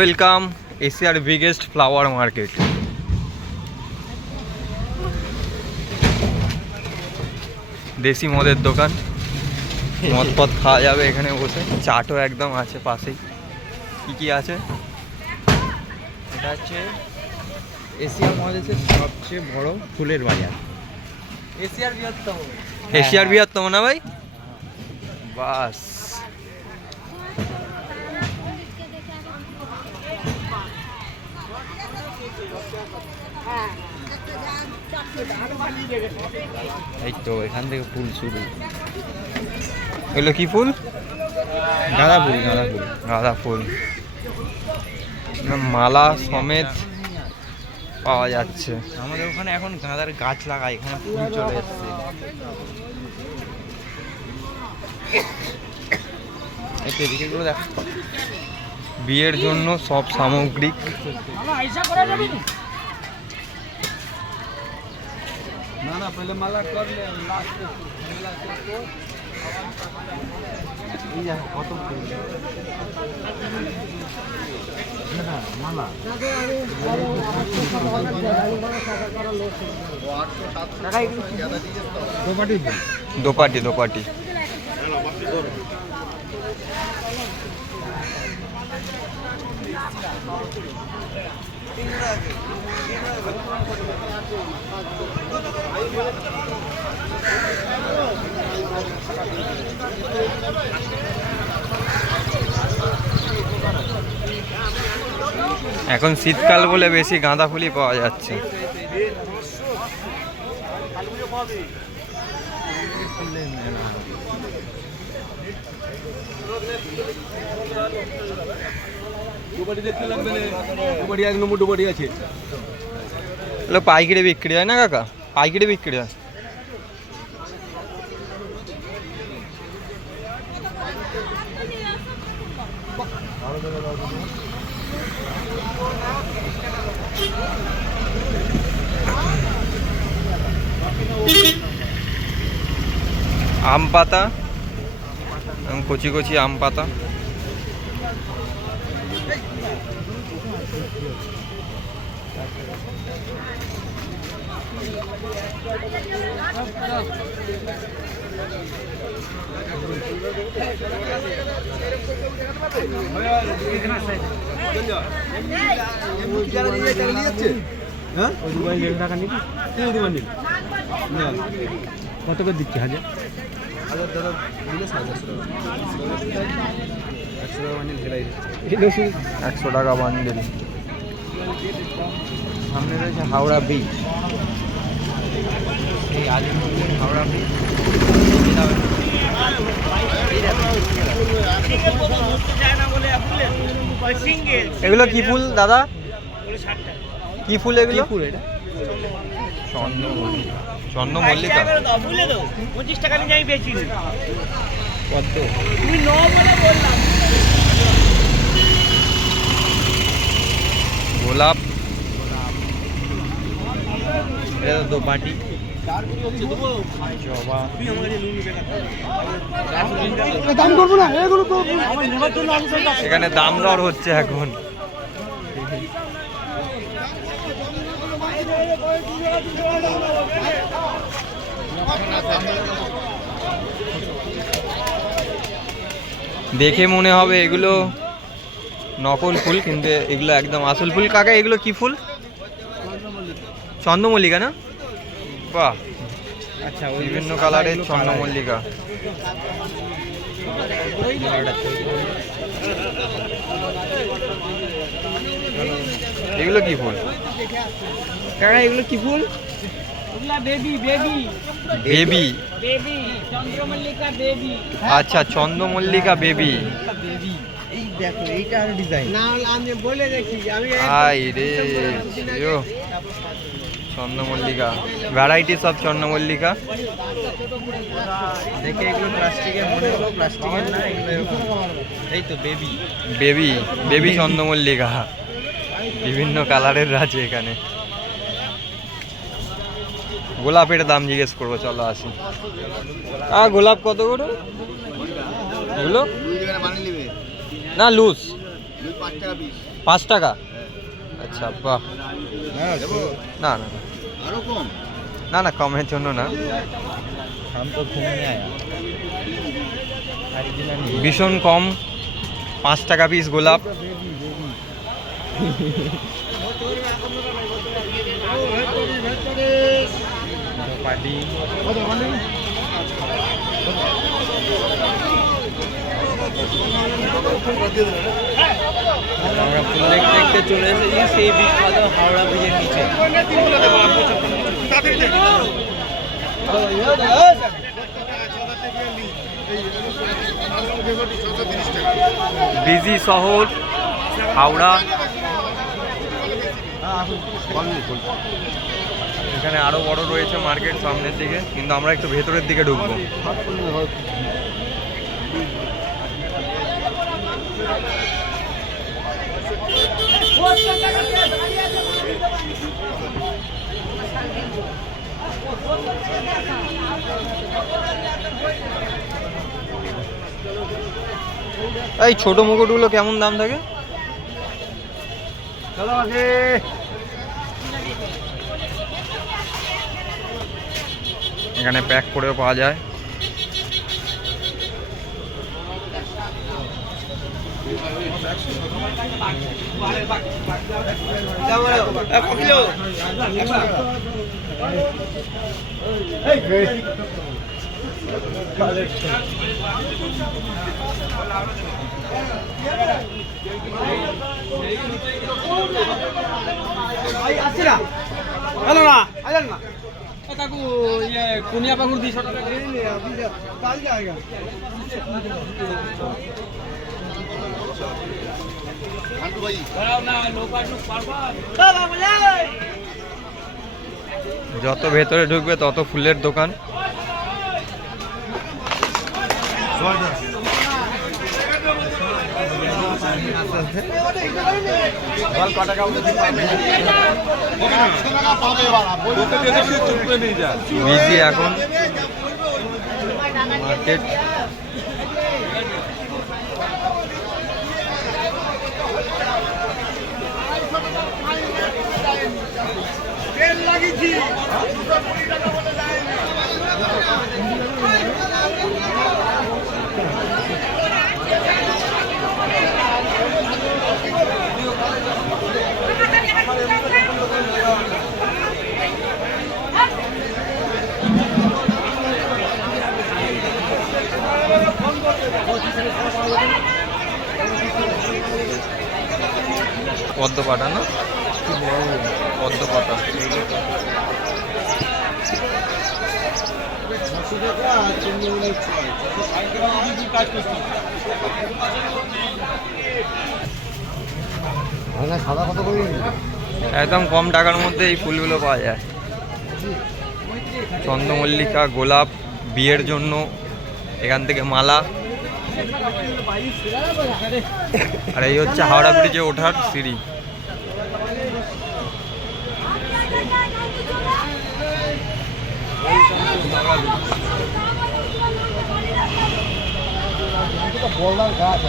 Welcome এশিয়ার biggest flower market. দেশি মদের দোকান, মদ পদ খাওয়া যাবে এখানে বসে। চাটও একদম আছে পাশেই। কি কি আছে? এটা হচ্ছে এশিয়া মহাদেশের সবচেয়ে বড় ফুলের বাজার। এশিয়ার বৃহত্তম না ভাই? বাস এই তো এখান থেকে ফুল শুরু। এগুলো কি ফুল? গাঁদা ফুল, গাঁদা ফুল। গাঁদা ফুল মালা সমেত পাওয়া যাচ্ছে। আমাদের ওখানে এখন গাঁদার গাছ লাগায়, এখানে ফুল চলে এসছে। এই তো এদিকেগুলো দেখ, বিয়ের জন্য সব সামগ্রিক। কত ফুল মালা। দোপাটি দোপাটি এখন শীতকাল বলে বেশি গাঁদা ফুলই পাওয়া যাচ্ছে। পাইকারি বিক্রি হয় না কাকা? পাইকারি বিক্রি হয়। আম পাতা, কচি কচি আম পাতা। কত করে দিচ্ছি? হাজার দাদা দিলে 100 টাকা বান্ডেল। সামনে রয়েছে হাওড়া ব্রিজ, এই আলিপুর হাওড়া ব্রিজ। এগুলো কি ফুল দাদা? কি ফুল এগুলো? ফুল এটা চন্দ্রমল্লিকা। চন্দ্রমল্লিকা 25 টাকা নিয়ে আমি বেচি। পদ্ম। তুমি ন বলে বললাম। গোলাপ, এটা তো দোপাটি, জবা। এখানে দাম দর হচ্ছে এখন। দেখে মনে হবে এগুলো নকল ফুল, কিন্তু এগুলো একদম আসল ফুল। কাকা এগুলো কি ফুল? চন্দ্রমল্লিকা না? বাহ, আচ্ছা, বিভিন্ন কালারের চন্দ্রমল্লিকা। এগুলো কি ফুল? কাকা এগুলো কি ফুল? ওগুলা বেবি বেবি বেবি। বেবি চন্দ্রমল্লিকা বেবি। আচ্ছা, চন্দ্রমল্লিকা বেবি। এই দেখো, এইটা আর ডিজাইন। না আমি বলে দেখি আমি হাই রে, ইয়ো, চন্দ্রমল্লিকা, ভ্যারাইটিস অফ চন্দ্রমল্লিকা। দেখে এগুলো প্লাস্টিকের মনে হলো, প্লাস্টিকের না, এগুলো এরকম। এই তো বেবি, বেবি, বেবি চন্দ্রমল্লিকা বিভিন্ন কালারের আছে এখানে। গোলাপের দাম জিজ্ঞেস করবো, চলো আসি। গোলাপ কত করে এগুলো? না লুজ, 5 টাকা? আচ্ছা, বাহ। না না না, আরো কম না না, কমের জন্য না, हम तो घूमने आया ভীষণ কম। 5 টাকা পিস গোলাপ। पार्टी আমরা ফুল দেখতে দেখতে চলে এসেছি সেই বিখ্যাত হাওড়া ব্রিজের নিচে। বিজি শহর হাওড়া। এখানে আরো বড় রয়েছে মার্কেট সামনের দিকে, কিন্তু আমরা একটু ভেতরের দিকে ঢুকবো। এই ছোট মুকুটগুলো কেমন দাম থাকে? এখানে প্যাক করেও পাওয়া যায়। कुनिया पकड़ दी छोटा जाएगा। যত ভেতরে ঢুকবে তত ফুলের দোকান। বিজি এখন মার্কেট। পদ্ম পাতা না, পদ্ম পাতা। একদম কম টাকার মধ্যে এই ফুলগুলো পাওয়া যায়। চন্দ্রমল্লিকা, গোলাপ, বিয়ের জন্য এখান থেকে মালা। আর এই হচ্ছে হাওড়া ব্রিজে ওঠার সিঁড়ি। গাছ